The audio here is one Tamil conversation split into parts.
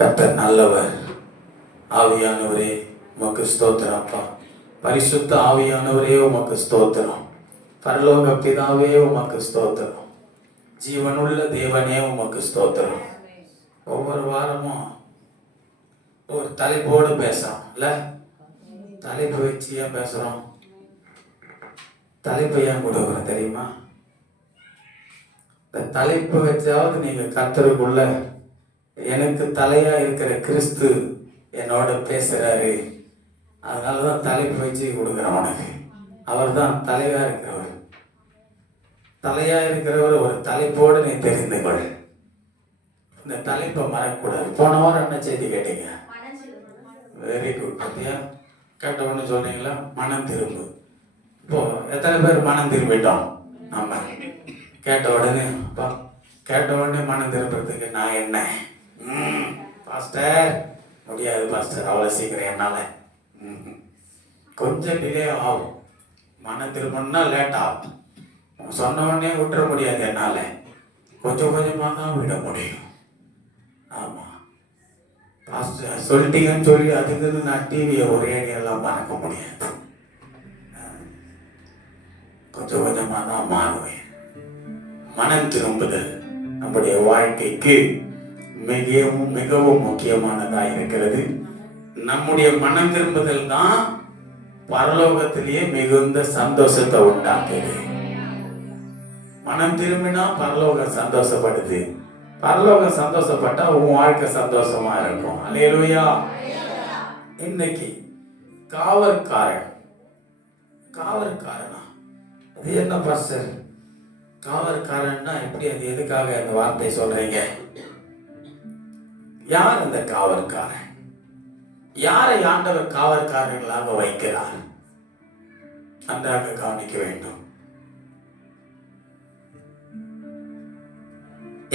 கர்த்தர் நல்லவர். ஆவியானவரே உமக்கு ஸ்தோத்திரம். அப்பா, பரிசுத்த ஆவியானவரே உமக்கு ஸ்தோத்திரம். பரலோக பிதாவே உமக்கு ஸ்தோத்திரம். ஜீவனுள்ள தேவனே உமக்கு ஸ்தோத்திரம். ஒவ்வொரு வாரமும் ஒரு தலைப்போடு பேசுறோம் இல்ல? தலைப்பு வச்சு ஏன் பேசுறோம்? தலைப்பு ஏன் கொடுக்குறோம் தெரியுமா? இந்த தலைப்பு வச்சாவது நீங்க கர்த்தருக்குள்ள எனக்கு தலையா இருக்கிற கிறிஸ்து என்னோட பேசுறாரு, அதனாலதான் தலைப்பு வச்சு கொடுக்குறேன் உனக்கு. அவர் தான் தலையா இருக்கிறவர். தலையா இருக்கிறவர் ஒரு தலைப்போடு நீ தெரிந்து கொள். இந்த தலைப்பை மறக்கக்கூடாது. போன வாரம் என்ன செய்தி கேட்டீங்க? Very good. பத்தியா கேட்ட ஒன்று சொன்னீங்களா? மனம் திரும்பு. இப்போ எத்தனை பேர் மனம் திரும்பிட்டோம்? நம்ம கேட்ட உடனே மனம் திரும்புறதுக்கு நான் என்ன பாஸ்டர் முடியாது பாஸ்டர், அவ்வளோ சீக்கிரம் என்னால் கொஞ்சம் டிலே ஆகும். மனம் திரும்பணும்னா லேட் ஆகும். சொன்ன உடனே விட்டுற முடியாது என்னால், கொஞ்சம் கொஞ்சமாக தான் விட முடியும். ஆமாம் பாஸ்டர் சொல்லிட்டீங்கன்னு சொல்லி அதுக்குன்னு நான் டிவியை ஒரே அடியெல்லாம் மறக்க முடியாது. கொஞ்சம் கொஞ்சமாக தான் மாறுவேன். மனம் திரும்புதல் நம்முடைய வாழ்க்கைக்கு மிகவும் மிகவும் முக்கியமானதாக இருக்கிறது. நம்முடைய மனம் திரும்புதல் தான் பரலோகத்திலேயே மிகுந்த சந்தோஷத்தை உண்டாக்குது. மனம் திரும்பினா பரலோகம் சந்தோஷப்படுது. பரலோகம் சந்தோஷப்பட்டா உன் வாழ்க்கை சந்தோஷமா இருக்கும். அல்லேலூயா. இன்னைக்கு காவற்காரனா அது என்ன பாஸ்டர்? காவற்காரன்னா எப்படி? அது எதுக்காக அந்த வார்த்தை சொல்றீங்க? யார் அந்த காவற்காரன்? யாரை ஆண்டவர் காவற்காரர்களாக வைக்கிறார்? நன்றாக கவனிக்க வேண்டும்.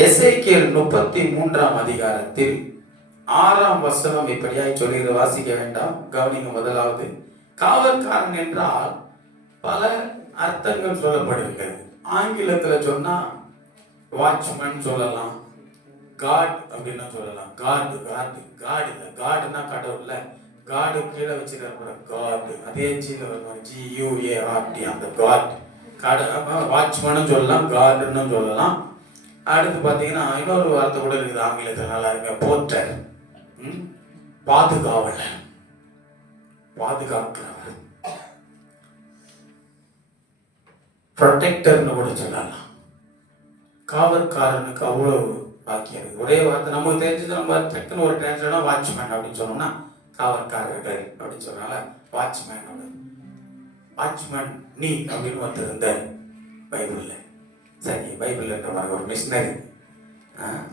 எசேக்கியேல் 33ஆம் அதிகாரத்தில் 6ஆம் வசனம் இப்படியாய் சொல்லுகிறது. வாசிக்க வேண்டாம், கவனிங்க. முதலாவது, காவற்காரன் என்றால் பல அர்த்தங்கள் சொல்லப்படுகிறது. ஆங்கிலத்தில் சொன்னா வாட்ச்மேன் சொல்லலாம், காட் அப்படின்னு சொல்லலாம். காடுனா கடவுள்ல, காடு கீழே வச்சுக்கிற காடு, அதே GUARD அந்த காட். வாட்ச்மேனும் சொல்லலாம், காடுன்னு சொல்லலாம். அடுத்து பார்த்தீங்கன்னா இன்னொரு வார்த்தை கூட இருக்குது ஆங்கிலத்தில், நல்லா இருக்கு, போர்ட்டர், பாதுகாவலர், பாதுகாக்கிறவர், ப்ரொடெக்டர்னு கூட சொல்லலாம். காவற்காரனுக்கு அவ்வளவு வாக்கியம். ஒரே வார்த்தை நமக்கு தெரிஞ்சது. நம்ம டக்குன்னு ஒரு டிரான்ஸ்லேஷனா வாட்ச்மேன் அப்படின்னு சொன்னோம்னா காவற்காரர்கள் அப்படின்னு சொன்னால வாட்ச்மேன் அப்படின்னு. வாட்ச்மேன் நீ அப்படின்னு ஒருத்தர் இருந்தார் பைபிளில். சரி, பைபிள்ன்ற மாதிரி ஒரு மிஷினரி,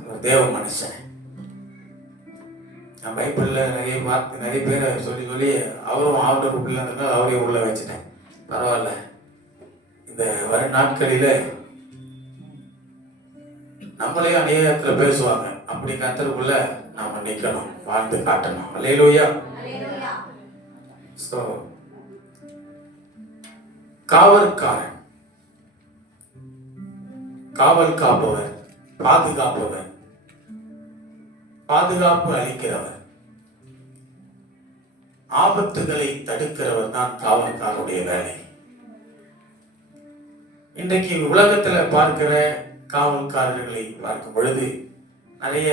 ஒரு தேவ மனுஷன். நான் பைபிளில் நிறைய பேரை சொல்லி அவரும் அவரோட பிள்ளை இருந்தால் அவரையும் உள்ள வச்சுட்டேன். பரவாயில்ல, இந்த வர நாட்களில் நம்மளே அநேகத்துல பேசுவாங்க. அப்படி கர்த்தருக்குள்ள நாம நிக்கணும், வாழ்ந்து காட்டணும். அல்லேலூயா. சோ காவற்காரன், காவல் காப்பவர், பாதுகாப்பவர், பாதுகாப்பு அளிக்கிறவர், ஆபத்துகளை தடுக்கிறவர் தான் காவல்காரனுடைய வேலை. இன்றைக்கு உலகத்துல பார்க்கிற காவல்காரர்களை பார்க்கும் பொழுது நிறைய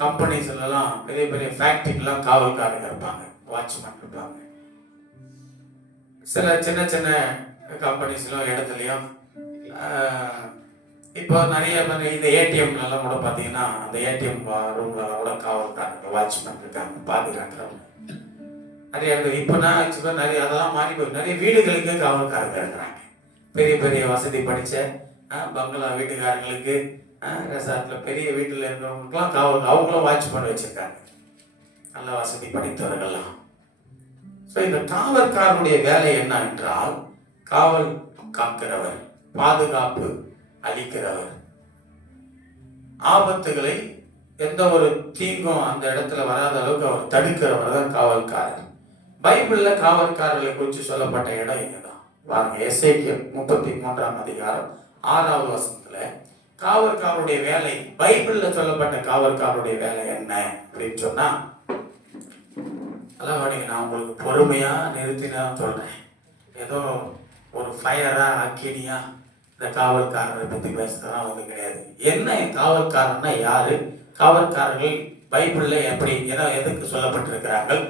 கம்பெனிஸ்லாம், பெரிய பெரிய ஃபேக்டரிக்கெல்லாம் காவல்காரங்க இருப்பாங்க, வாட்ச்மேன் இருப்பாங்க. சில சின்ன சின்ன கம்பெனிஸ்லாம் இடத்துலையும் இப்போ நிறைய இந்த ஏடிஎம்லாம் கூட பார்த்தீங்கன்னா அந்த ஏடிஎம் ரூம்லாம் கூட காவல்காரங்க, வாட்ச்மேன் இருக்காங்க, பாதுகாக்கிறவங்க நிறைய இருக்குது. இப்போ நான் ஆக்சுவலாக நிறைய அதெல்லாம் மாறி போய் நிறைய வீடுகளுக்கு காவல்காரங்க இருக்கிறாங்க. பெரிய பெரிய வசதி படித்த பங்களா வீட்டுக்காரங்களுக்கு, ரெசார்ட்டில் பெரிய வீட்டில் இருக்கிறவங்களுக்குலாம் அவங்களும் வாட்ச் பண்ணி வச்சுருக்காங்க, நல்ல வசதி படித்தவர்கள்லாம். ஸோ இந்த காவல்காரனுடைய வேலை என்ன என்றால் காவல் காக்கிறவர், பாதுகாப்பு அளிக்கிறவர், ஆபத்துகளை எந்த ஒரு தீங்கும் அந்த இடத்துல வராத அளவுக்கு அவர் தடுக்கிறவர் தான் காவல்காரர். பைபிளில் காவல்காரர்களை குறித்து சொல்லப்பட்ட இடம் இங்கே தான். வாருங்க, எசேக்கியேல் 33ஆம் அதிகாரம் 6வது வசனத்துல காவல்காரருடைய வேலை, பைபிள்ல சொல்லப்பட்ட காவல்காரருடைய வேலை என்ன அப்படின்னு சொன்னா, நான் உங்களுக்கு பொறுமையா நிறுத்தினா சொல்றேன். ஏதோ ஒரு ஃபயரா அக்கினியா இந்த காவல்காரரை பத்தி பேசுறதெல்லாம் வந்து கிடையாது. என்ன காவல்காரன்னா யாரு, காவல்காரர்கள் பைபிள்ல எப்படி எதுக்கு சொல்லப்பட்டிருக்கிறார்கள்,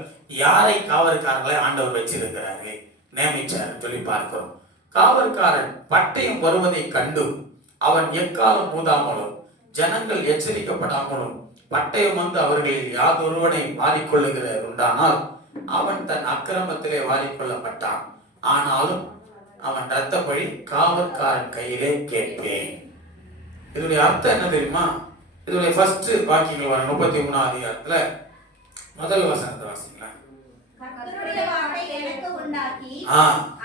யாரை காவல்காரர்களை ஆண்டவர் வச்சிருக்கிறாரு நியமிச்சார் சொல்லி பார்க்கிறோம். காவல்காரன் பட்டயம் வருவதை கண்டு அவன் எக்காலம் ஊதாமலும் ஜனங்கள் எச்சரிக்கப்படாமலும் பட்டயம் வந்து அவர்களில் யாதொருவனை மாறிக்கொள்ளுகிறது உண்டானால் அவன் தன் அக்கிரமத்திலே வாரிக்கொள்ளப்பட்டான். ஆனாலும் அவன் இரத்தப்பழி காவல்காரன் கையிலே கேட்பேன். இதனுடைய அர்த்தம் என்ன தெரியுமா? இதனுடைய ஃபர்ஸ்ட் வாக்கியங்கள் வர 33ஆம் அதிகாரத்துல முதல் வசனத்தை வாசிங்களா. கர்த்தருடைய வார்த்தை எனக்கு உண்டாக்கி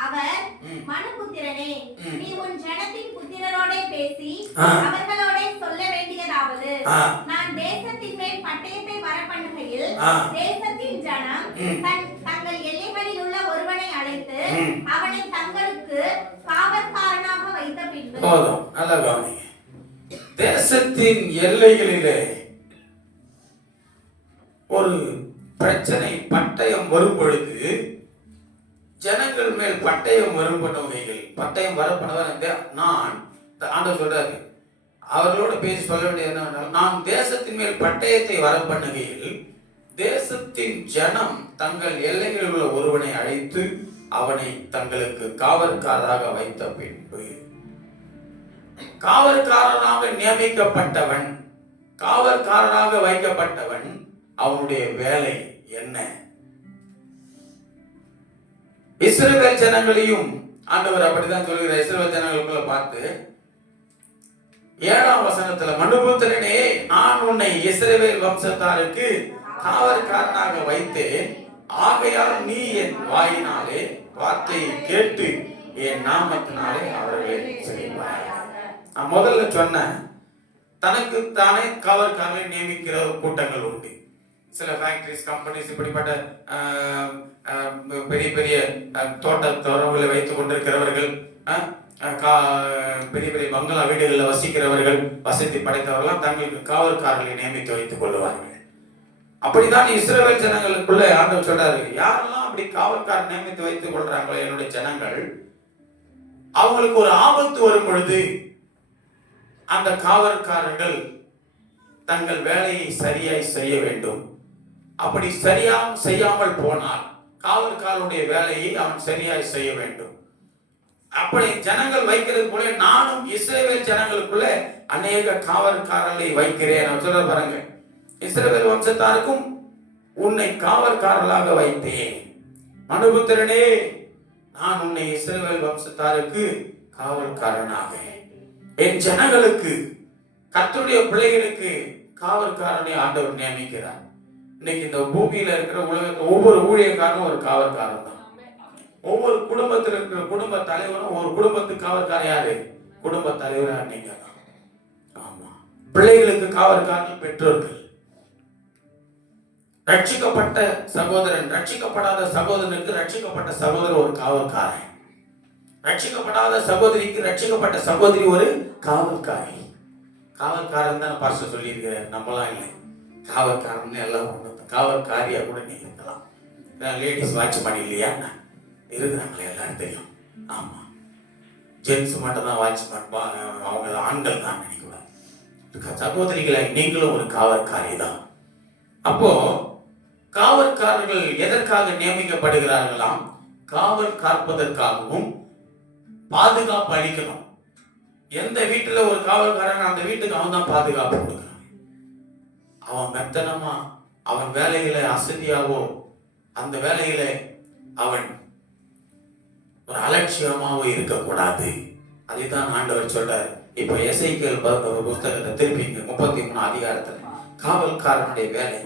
அவர், மனுபுத்திரனே, நீ உன் ஜனத்தின் புத்திரரோடே பேசி அவர்களோடே சொல்ல வேண்டியதாவது, நான் தேசத்தின் மேல் பட்டயத்தை வரப்பண்ணுகையில் தேசத்தின் ஜனம் தங்கள் எல்லைகளில் உள்ள ஒருவனை அழைத்து அவனை தங்களுக்கு காவற்காரனாக வைத்த பின்பு. போதும், நல்லா கவனிங்க. தேசத்தின் எல்லைகளிலே ஒரு பிரச்சனை, பட்டயம் வரும் பொழுது ஜனங்கள் மேல் பட்டயம் வரும் பண்ணுவகைகள், பட்டயம் வரப்பனவர் நான் ஆண்டவர் சொல்றாரு, அவர்களோட பேசி சொல்ல வேண்டியது என்னவென்றால், நான் தேசத்தின் மேல் பட்டயத்தை வர பண்ணுகையில் தேசத்தின் ஜனம் தங்கள் எல்லைகளில் உள்ள ஒருவனை அழைத்து அவனை தங்களுக்கு காவற்காரராக வைத்த பின்பு. காவற்காரராக நியமிக்கப்பட்டவன், காவற்காரராக வைக்கப்பட்டவன், அவனுடைய வேலை என்ன? இஸ்ரவேல் ஜனங்களையும் ஆண்டவர் அப்படிதான் சொல்கிறார். இஸ்ரவேல் ஜனங்களுக்குள்ள பார்த்து 7ஆம் வசனத்துல, மனுபுத்திரனே, நான் உன்னை இஸ்ரவேல் வம்சத்தாருக்கு காவற்காரனாக வைத்தேன், ஆகையால் நீ என் வாயினாலே வார்த்தையை கேட்டு என் நாமத்தினாலே அவர்களை செய்வாய். நான் முதல்ல சொன்ன தனக்கு தானே காவல்காரர்களை நியமிக்கிற கூட்டங்கள் உண்டு. சில ஃபேக்டரிஸ், கம்பெனிஸ், இப்படிப்பட்ட பெரிய பெரிய தோட்ட துறவுகளை வைத்துக் கொண்டிருக்கிறவர்கள், பெரிய பெரிய பங்களா வீடுகளில் வசிக்கிறவர்கள், வசதி படைத்தவர்கள் தங்களுக்கு காவல்காரர்களை நியமித்து வைத்துக் கொள்வார்கள். அப்படிதான் இஸ்ரவேல் ஜனங்களுக்குள்ள ஆண்டவர் சொல்றாரு, யாரெல்லாம் அப்படி காவல்காரர் நியமித்து வைத்துக் கொள்றாங்களோ என்னுடைய ஜனங்கள், அவங்களுக்கு ஒரு ஆபத்து வரும் பொழுது அந்த காவல்காரர்கள் தங்கள் வேலையை சரியாய் செய்ய வேண்டும். அப்படி செய்யாமல் போனால் காவல்காரருடைய வேலையை அவன் சரியாய் செய்ய வேண்டும். அப்படி ஜனங்கள் வைக்கிறது போல நானும் இஸ்ரவேல் ஜனங்களுக்குள்ள அநேக காவல்காரர்களை வைக்கிறேன். சொல்ல பாருங்க, இஸ்ரவேல் வம்சத்தாருக்கும் உன்னை காவல்காரர்களாக வைத்தேன். மனுபுத்திரனே, நான் உன்னை இஸ்ரவேல் வம்சத்தாருக்கு காவல்காரனாக, என் ஜனங்களுக்கு, கர்த்தருடைய பிள்ளைகளுக்கு காவல்காரனை ஆண்டவர் நியமிக்கிறார். இன்னைக்கு இந்த பூமியில இருக்கிற உலகத்துல ஒவ்வொரு ஊழியக்காரனும் ஒரு காவல்காரன் தான். ஒவ்வொரு குடும்பத்தில் இருக்கிற குடும்ப தலைவரும் ஒரு குடும்பத்துக்கு காவல்காரன் யாரு? குடும்ப தலைவரா நீங்க தான். ஆமா, பிள்ளைகளுக்கு காவல்காரன் பெற்றோர்கள். ரட்சிக்கப்பட்ட சகோதரன், ரட்சிக்கப்படாத சகோதரனுக்கு ரட்சிக்கப்பட்ட சகோதரர் ஒரு காவல்காரன், ரட்சிக்கப்படாத சகோதரிக்கு ரட்சிக்கப்பட்ட சகோதரி ஒரு காவல்காரி. காவல்காரன் தான் பாஸ்டர் சொல்லி இருக்கிறார், நம்மளாம் இல்லை. காவல்காரன் எல்லாம் ஒண்ணு, காவல்காரியா கூட நீங்க இருக்கலாம். லேடிஸ் வாட்ச்மேன் இல்லையா இருக்கிறாங்களே, எல்லாரும் தெரியும். ஆமா, ஜென்ஸ் மட்டும் தான் வாட்ச்மேன், அவங்க ஆண்கள் தான் நினைக்கூடாது. சகோதரிகளை நீங்களும் ஒரு காவல்காரி தான். அப்போ காவல்காரர்கள் எதற்காக நியமிக்கப்படுகிறார்களாம்? காவல் காப்பதற்காகவும் பாதுகாப்பு அளிக்கணும். எந்த வீட்டுல ஒரு காவல்காரன், அந்த வீட்டுக்கு அவன் தான் பாதுகாப்பு கொடுக்கிறான். அவன் மெத்தனமா அவன் வேலைகளை அசதியாவோ, அந்த வேலைகளை அவன் ஒரு அலட்சியமாவோ இருக்கக்கூடாது. அதைத்தான் ஆண்டவர் சொல்றாரு. இப்ப எசேக்கியேல் புஸ்தகத்தை திருப்பிங்க 33ஆம் அதிகாரத்துல காவல்காரனுடைய வேலை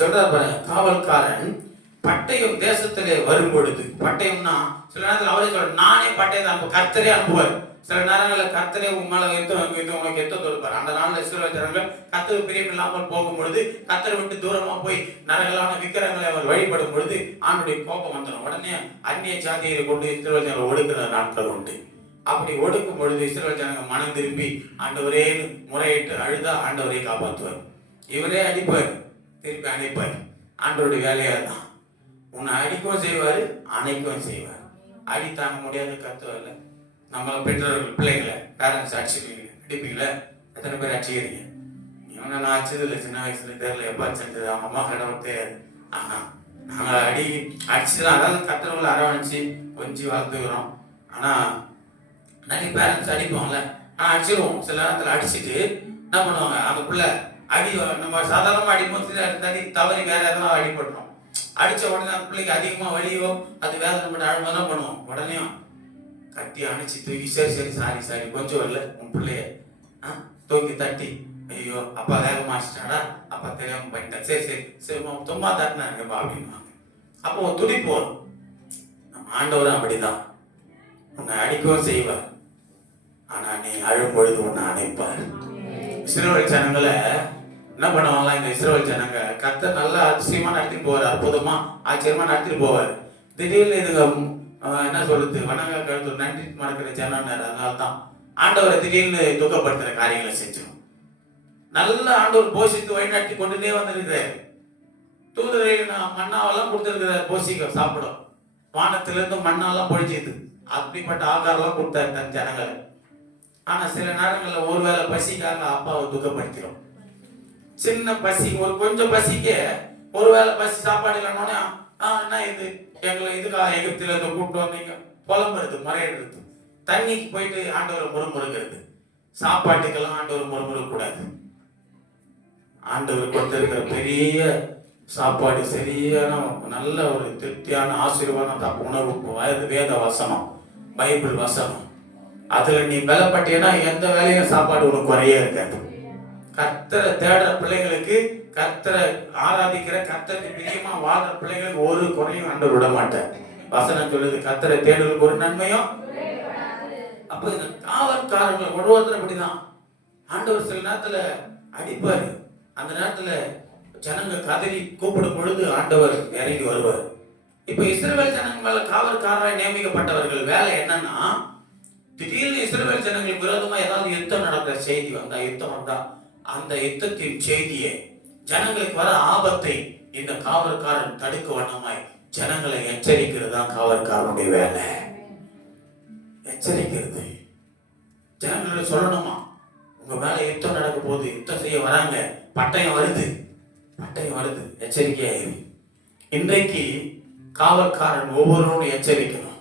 சொல்றாரு பாருங்க. காவல்காரன் பட்டயம் தேசத்திலே வரும் பொழுது, பட்டயம்னா சில நேரத்தில் அவரே சொல்ற, நானே பட்டயத்தை அனுப்பு, கர்த்தரே அனுப்புவார். சில நேரங்களில் கர்த்தரே உங்களை உனக்கு எத்த கொடுப்பார். அந்த நாளில் இஸ்ரவேல் ஜனங்கள் கர்த்தர் பிரியம் இல்லாமல் போகும் பொழுது, கர்த்தரை விட்டு தூரமா போய் நரகலான விக்கிரங்களை அவர் வழிபடும் பொழுது ஆண்டுடைய கோபம் வந்துடும். உடனே அந்நிய ஜாதியை கொண்டு இஸ்ரவேல் ஜனங்கள் ஒடுக்கிற நாட்கள் உண்டு. அப்படி ஒடுக்கும் பொழுது இஸ்ரவேல் ஜனங்க மனம் திரும்பி ஆண்டவரே முறையிட்டு அழுதா ஆண்டவரை காப்பாற்றுவார். இவரே அடிப்பார், திருப்பி அணைப்பார். ஆண்டவருடைய வேலையாக தான். உன்னை அடிக்கவும் செய்வார், அணைக்கவும் செய்வார். அடி தாங்க முடியாது கத்துவதில்லை. நம்மளை பெற்றோர்கள் பிள்ளைங்களை பேரண்ட்ஸ் அடிப்பீங்களே, எத்தனை பேர் அடிச்சுக்கிறீங்க? இவனை நான் அடிச்சது இல்லை, சின்ன வயசுல தெரியல, எப்போ செஞ்சது அவங்க அம்மா கடவுள் தெரியாது. ஆனால் நாங்கள் அடிச்சுதான், அதாவது கத்துறவங்களை அரவணைச்சு கொஞ்சம் வளர்த்துக்கிறோம். ஆனால் நிறைய பேரண்ட்ஸ் அடிப்பாங்கல்ல, ஆனால் அடிச்சிடுவோம். சில நேரத்தில் அடிச்சுட்டு என்ன பண்ணுவாங்க, அந்த பிள்ளை அடி நம்ம சாதாரணமாக அடிப்போம், தனி தவறி வேற எதனா அடிபட்டுரும். அடித்த உடனே அந்த பிள்ளைக்கு அதிகமாக வலியோ அது வேதனை பண்ணி அழுமா தான் பண்ணுவோம். உடனே கட்டி அணைச்சி தூக்கி சரி சாரி கொஞ்சம் வரல உன் பிள்ளைய தூக்கி தட்டி, ஐயோ அப்பா வேகமாக அடிச்சிட்டாடா, அப்பா தெரியாமல் பண்ணிட்டேன், சரி தும்மா தட்டினாருப்பா அப்படின்வாங்க. அப்போ துடிப்போம். நம்ம ஆண்டவரும் அப்படிதான், உன்னை அடிக்கவும் செய்வார், ஆனா நீ அழும் பொழுது உன்னை அணைப்பார். இஸ்ரவேல் ஜனங்களை என்ன பண்ணுவாங்களா, இந்த இஸ்ரவேல் ஜனங்க கர்த்தர் நல்லா அதிசயமா நடத்திட்டு போவார், அற்புதமா ஆச்சரியமா நடத்திட்டு போவார். திடீர்னு இதுங்க என்ன சொல்றது, வணங்க கழுத்து நன்றி மறக்கிற ஜனம். அதனால தான் ஆண்டவரை திடீர்னு துக்கப்படுத்துற காரியங்களை செஞ்சிடும். நல்ல ஆண்டவர் போஷித்து வழிநடத்தி கொண்டுட்டே வந்திருக்கிறார். தூதரை மண்ணாவெல்லாம் கொடுத்துருக்கிறார், போஷிக்க சாப்பிடும். வானத்திலிருந்து மண்ணாலாம் பொழிஞ்சுது, அப்படிப்பட்ட ஆகாரம்லாம் கொடுத்தாரு தன் ஜனங்களை. ஆனா சில நேரங்களில் ஒருவேளை பசிக்காக அப்பாவை துக்கப்படுத்திடும். சின்ன பசி, ஒரு கொஞ்சம் பசிக்க ஒருவேளை பசி சாப்பாடு இல்லைன்னொன்னே என்ன இது, எங்களை இதுக்காக எகிப்தில இருந்து கூப்பிட்டு வந்தீங்க, புலம்புறது, முறையிடுறது. தண்ணிக்கு போயிட்டு ஆண்டவரை முறுமுறுக்கிறது. சாப்பாட்டுக்கெல்லாம் ஆண்டவர் முறுமுறுக்க கூடாது. ஆண்டவர் கொடுத்திருக்கிற பெரிய சாப்பாடு, சரியான நல்ல ஒரு திருப்தியான ஆசீர்வாதம் உணவு, வேத வசனம், பைபிள் வசனம். அதுல நீ பலப்பட்டீங்கன்னா எந்த வேலையும் சாப்பாடு உனக்கு குறையே இருக்காது. கர்த்தரை தேடுற பிள்ளைகளுக்கு, கர்த்தரை ஆராதிக்கிற, கர்த்தருக்கு பிரியமா வாழ்ற பிள்ளைகளுக்கு ஒரு குறையும் ஆண்டவர் விட மாட்டார். வசனம் சொல்லுது, கர்த்தரை தேடுறதுக்கு ஒரு நன்மையும். அப்ப இந்த காவல்காரங்களை ஒருவருத்தர் அப்படிதான். ஆண்டவர் சில நேரத்துல அடிப்பாரு. அந்த நேரத்துல ஜனங்க கதறி கூப்பிடும் பொழுது ஆண்டவர் இறங்கி வருவார். இப்ப இஸ்ரவேல் ஜனங்க மேல காவல்காரராய் நியமிக்கப்பட்டவர்கள் வேலை என்னன்னா, திடீர்னு இஸ்ரவேல் ஜனங்களுக்கு விரோதமா ஏதாவது யுத்தம் நடக்கிற செய்தி வந்தா, யுத்தம் வந்தா அந்த யுத்தத்தின் செய்தியை, ஜனங்களுக்கு வர ஆபத்தை இந்த காவல்காரன் தடுக்க வண்ணமாய் ஜனங்களை எச்சரிக்கிறது தான் காவல்காரனுடைய வேலை. எச்சரிக்கிறது. ஜனங்களை சொல்லணுமா, உங்க மேல யுத்தம் நடக்க போகுது, யுத்தம் செய்ய வராங்க, பட்டயம் வருது, எச்சரிக்கையாயிரு. இன்றைக்கு காவல்காரன் ஒவ்வொருவரும் எச்சரிக்கணும்.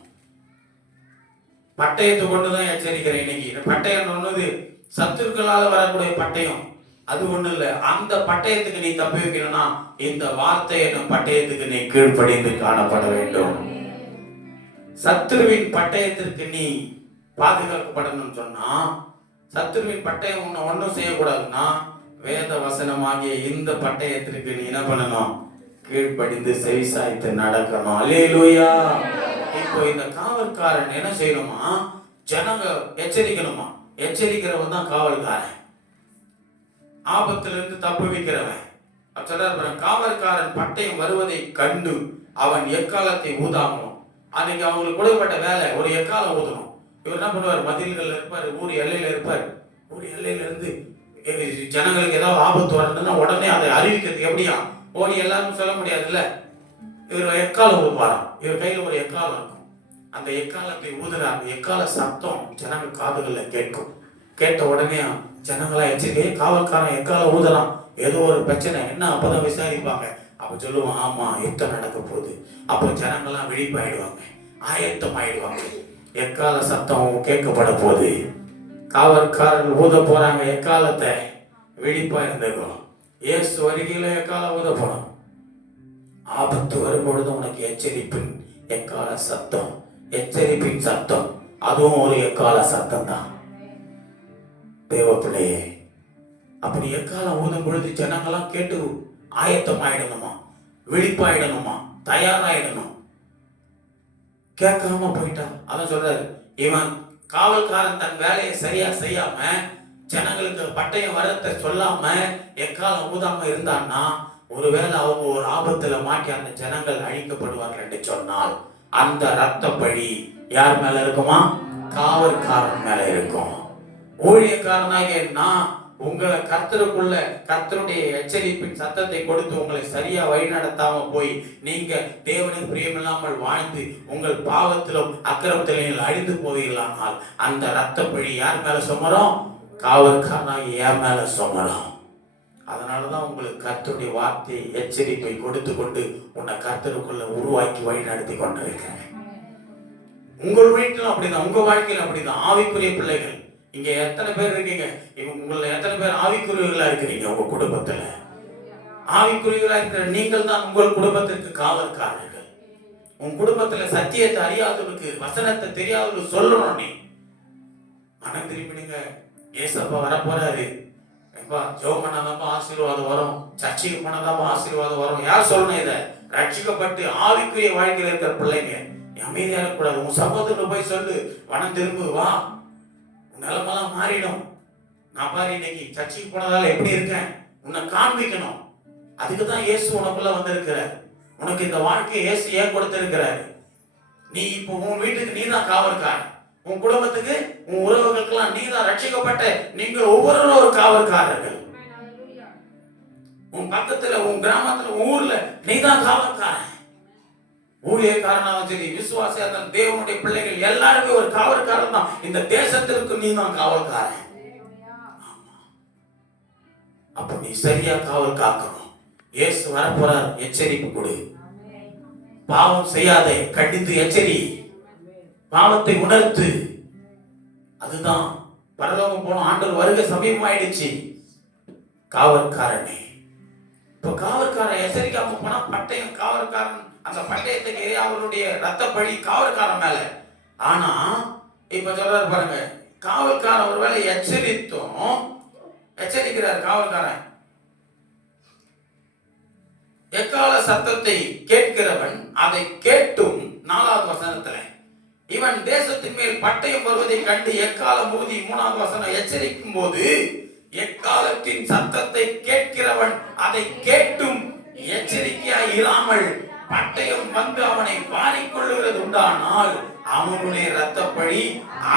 பட்டயத்தை கொண்டுதான் எச்சரிக்கிறேன். இன்னைக்கு பட்டயம் ஒண்ணுது, சத்துருக்களால வரக்கூடிய பட்டயம், அது ஒண்ணு இல்ல. அந்த பட்டயத்துக்கு நீ தப்பி வைக்கணும்னா இந்த வார்த்தை என்னும் பட்டயத்துக்கு நீ கீழ்ப்படிந்து காணப்பட வேண்டும். சத்துருவின் பட்டயத்திற்கு நீ பாதுகாக்கப்படணும்னு சொன்னா, சத்துருவின் பட்டயம் ஒன்னும் செய்யக்கூடாதுன்னா, வேத வசனமாகிய இந்த பட்டயத்திற்கு நீ என்ன பண்ணணும், கீழ்ப்படிந்து செவிசாய்த்து நடக்கணும். அல்லேலூயா. இப்போ இந்த காவல்காரன் என்ன செய்யணுமா, ஜனங்க எச்சரிக்கணுமா. எச்சரிக்கிறவன் தான் காவல்காரன், ஆபத்திலிருந்து தப்பு வைக்கிறவன். காவல்காரன் பட்டயம் வருவதை கண்டு அவன் எக்காலத்தை ஊதாமணும். அன்னைக்கு அவங்களுக்கு கொடுக்கப்பட்ட வேலை ஒரு எக்காலம் ஊதணும். இவர் என்ன பண்ணுவார், மதில்கள் இருப்பார், ஊர் எல்லையில இருப்பார். ஊர் எல்லையில இருந்து ஜனங்களுக்கு ஏதாவது ஆபத்து வரணும்னா உடனே அதை அறிவிக்கிறதுக்கு எப்படியா ஓடி எல்லாரும் சொல்ல முடியாதுல்ல, இவர் எக்காலம் ஊதுவாராம். இவர் கையில ஒரு எக்காலம் இருக்கும். அந்த எக்காலத்தை ஊதுற அந்த எக்கால சத்தம் ஜனங்கள் காதுகள்ல கேட்கும். கேட்ட உடனே ஜனங்களா எச்சரிக்கை, காவல்காரன் எக்காலம் ஊதலாம், ஏதோ ஒரு பிரச்சனை என்ன, அப்பதான் விசாரிப்பாங்க. அப்ப சொல்லுவான், ஆமா யுத்தம் நடக்க போகுது. அப்போ ஜனங்கள்லாம் விழிப்பாயிடுவாங்க, ஆயத்தம் ஆயிடுவாங்க. எக்கால சத்தம் கேட்கப்பட போகுது, காவல்காரன் ஊத போறாங்க எக்காலத்தை, விழிப்பா இருந்துக்கும். இயேசு வருகையில எக்காலம் ஊத போனோம். ஆபத்து வரும்பொழுது உனக்கு எச்சரிப்பின் எக்கால சத்தம், எச்சரிப்பின் சத்தம், அதுவும் ஒரு எக்கால சத்தம் தான் தேவ பிள்ளையே. அப்படி எக்காலம் ஊதும் பொழுது ஜனங்களாம் கேட்டு ஆயத்தம் ஆயிடணுமா, விழிப்பாயிடணுமா, தயாராயிடணும். கேட்காம போயிட்டா, அதான் சொல்றாரு, இவன் காவல்காரன் தன் வேலையை சரியா செய்யாம, ஜனங்களுக்கு பட்டயம் வரத்தை சொல்லாம, எக்காலம் ஊதாம இருந்தான்னா, ஒருவேளை அவங்க ஒரு ஆபத்துல மாட்டி அந்த ஜனங்கள் அழிக்கப்படுவார்கள் என்று சொன்னால் அந்த ரத்த பழி யார் மேல இருக்குமா, காவற்காரன் மேல இருக்கும். ஊழியக்காரனாகிய நான் உங்களை கர்த்தருக்குள்ள கர்த்தருடைய எச்சரிப்பின் சத்தத்தை கொடுத்து உங்களை சரியா வழிநடத்தாம போய் நீங்க தேவனுக்கு பிரியமில்லாமல் வாழ்ந்து உங்கள் பாவத்திலும் அக்கிரமத்திலும் நீங்கள் அழிந்து போவீர்களானால் அந்த ரத்த பழி யார் மேல சுமரும்? காவற்காரனாகி என் மேல சுமரும். அதனாலதான் உங்களுக்கு கர்த்தருடைய வார்த்தையை எச்சரிப்பை கொடுத்து கொண்டு உன்னை கர்த்தருக்குள்ள உருவாக்கி வழி நடத்தி கொண்டிருக்கிறேன். உங்கள் வீட்டிலும் அப்படிதான், உங்க வாழ்க்கையிலும் அப்படிதான். ஆவிக்குரிய பிள்ளைகள் இங்க எத்தனை பேர் இருக்கீங்க? உங்களை எத்தனை பேர் ஆவிக்குரியவர்களா இருக்கிறீங்க? உங்க குடும்பத்துல ஆவிக்குரியவர்களா இருக்கிற நீங்கள் தான் உங்கள் குடும்பத்திற்கு காவற்காரர்கள். உன் குடும்பத்துல சத்தியத்தை அறியாதவருக்கு, வசனத்தை தெரியாதவருக்கு சொல்லணும். நீ மனம் திரும்பிடுங்க. ஏசப்பா வரப்போறாரு. ஜெபம் பண்ணாதான் ஆசீர்வாதம் வரும், சர்ச்சைக்கு பண்ணாதான் ஆசீர்வாதம் வரும். யார் சொல்லணும் இதை? ரட்சிக்கப்பட்டு ஆவிக்குரிய வாழ்க்கையில் இருக்கிற பிள்ளைங்க அமைதியா இருக்கக்கூடாது. உன் சகோதரன் போய் சொல்லு, மனம் திரும்பு, வா, உன் நிலமெல்லாம் மாறிடும். நான் பாரு இன்னைக்கு சர்ச்சைக்கு போனதால எப்படி இருக்கேன் உன்னை காண்பிக்கணும். அதுக்குதான் இயேசு உனக்குள்ள வந்திருக்கிறார். உனக்கு இந்த வாழ்க்கையை இயேசு ஏன் கொடுத்திருக்கிறாரு? நீ இப்போ உன் வீட்டுக்கு நீ தான் காவற்காரன், உன் குடும்பத்துக்கு உன் உறவுகளுக்கெல்லாம் நீ தான் ரட்சிக்கப்பட்ட. நீங்கள் ஒவ்வொருவரும் ஒரு காவற்காரர்கள். உன் பக்கத்துல, உன் கிராமத்துல, ஊர்ல நீ தான் காவற்காரன். ஊழியக்காரனாலும் சரி, விசுவாசியா இருந்தாலும், தேவனுடைய பிள்ளைகள் எல்லாருமே ஒரு காவற்காரன் தான். இந்த தேசத்திற்கு நீ தான் காவல்காரன். அப்ப நீ சரியா காவல் காக்கணும். இயேசு வரப்போறார், எச்சரிப்பு கொடு. பாவம் செய்யாதே, கண்டித்து எச்சரி, பாவத்தை உணர்த்து. அதுதான் பரலோகம் போன ஆண்டவர் வருகை சமீபமாயிடுச்சு. காவற்காரனே, இப்ப காவற்காரன் எச்சரிக்காம போனா பட்டயம், காவற்காரன் அந்த பட்டயத்துக்கு அவருடைய ரத்த பழி காவற்காரன் மேல. ஆனா இப்ப சொல்றாரு பாருங்க, காவல்காரன் ஒருவேளை எச்சரிக்கிறார். காவல்காரன் எக்கால சத்தத்தை கேட்கிறவன் அதை கேட்டும், 4வது வசனத்துல இவன் தேசத்தின் மேல் பட்டயம் வருவதை கண்டு எக்கால மூதி, 3வது வசனம் எச்சரிக்கும் போது, எக்காலத்தின் சத்தத்தை கேட்கிறவன் அதை கேட்டும் எச்சரிக்கையாய் இராமல் பட்டயம் வந்து அவனை வாரிக்கொள்ளுகிறது உண்டானால் அவனுடைய இரத்தப்பழி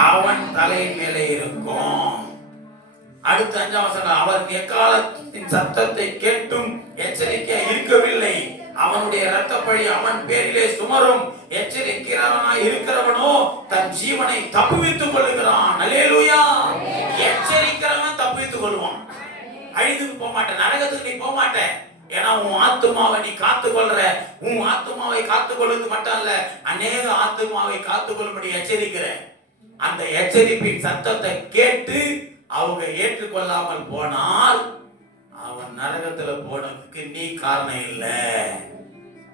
அவன் தலையின் மேலே இருக்கும். அடுத்த 5வது வசனம், அவன் எக்காலத்தின் சத்தத்தை கேட்டும் எச்சரிக்கையாய் இருக்கவில்லை, அவனுடைய இரத்தப்பழி அவன் பேரிலே சுமரும். எச்சரிக்கிறவனாய் இருக்கிறவனோ தன் ஜீவனை தப்புவித்துக் கொள்ளுகிறான். அல்லேலூயா. எச்சரிக்கிறவன் தப்புவித்துக் கொள்வான். அழிதுக்கு போக மாட்டேன், நரகத்துக்கு நீ போக மாட்டேன். ஏன்னா உன் ஆத்துமாவை நீ காத்துக்கொள்ற. உன் ஆத்துமாவை காத்துக்கொள்வது மட்டும் இல்ல, அநேக ஆத்துமாவை காத்துக்கொள்ளும்படி எச்சரிக்கிற. அந்த எச்சரிப்பின் சத்தத்தை கேட்டு அவங்க ஏற்றுக்கொள்ளாமல் போனால் அவன் நரகத்துல போனதுக்கு நீ காரணம் இல்ல.